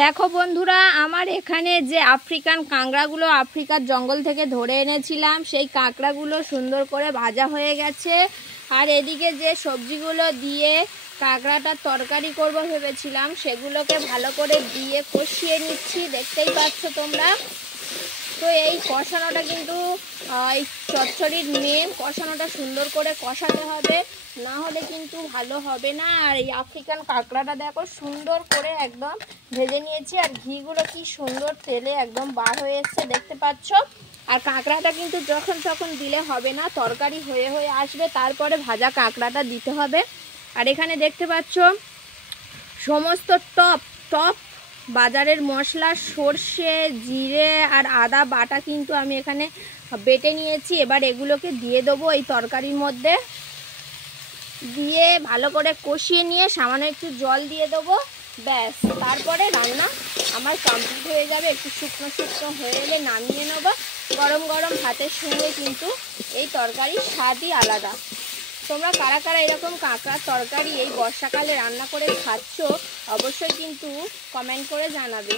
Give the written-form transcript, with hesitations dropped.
দেখো বন্ধুরা, আমার এখানে যে আফ্রিকান কাঁকড়াগুলো আফ্রিকার জঙ্গল থেকে ধরে এনেছিলাম, সেই কাঁকড়াগুলো সুন্দর করে ভাজা হয়ে গেছে। আর এদিকে যে সবজিগুলো দিয়ে কাঁকড়াটার তরকারি করব ভেবেছিলাম, সেগুলোকে ভালো করে দিয়ে কষিয়ে নিচ্ছি, দেখতেই পাচ্ছ তোমরা। তো এই কষানোটা কিন্তু এই চচ্চড়ির মেন, কষানোটা সুন্দর করে কষাতে হবে, না হলে কিন্তু ভালো হবে না। আর এই আফ্রিকান কাঁকড়াটা দেখো সুন্দর করে একদম ভেজে নিয়েছি, আর ঘিগুলো কি সুন্দর তেলে একদম বার হয়ে এসছে, দেখতে পাচ্ছ। আর কাঁকড়াটা কিন্তু যখন দিলে হবে না, তরকারি হয়ে হয়ে আসবে, তারপরে ভাজা কাঁকড়াটা দিতে হবে। আর এখানে দেখতে পাচ্ছ সমস্ত টপ বাজারের মশলা, সর্ষে, জিরে আর আদা বাটা কিন্তু আমি এখানে বেটে নিয়েছি। এবার এগুলোকে দিয়ে দেবো এই তরকারির মধ্যে, দিয়ে ভালো করে কষিয়ে নিয়ে সামান্য একটু জল দিয়ে দেবো, ব্যাস। তারপরে রান্না আমার কমপ্লিট হয়ে যাবে। একটু শুকনো শুকনো হয়ে এলে নামিয়ে নেবো। গরম গরম ভাতের সঙ্গে কিন্তু এই তরকারির স্বাদই আলাদা। তোমরা কারা কারা এরকম কাঁকড়ার তরকারি এই বর্ষাকালে রান্না করে খাচ্ছ, অবশ্যই কিন্তু কমেন্ট করে জানাবে।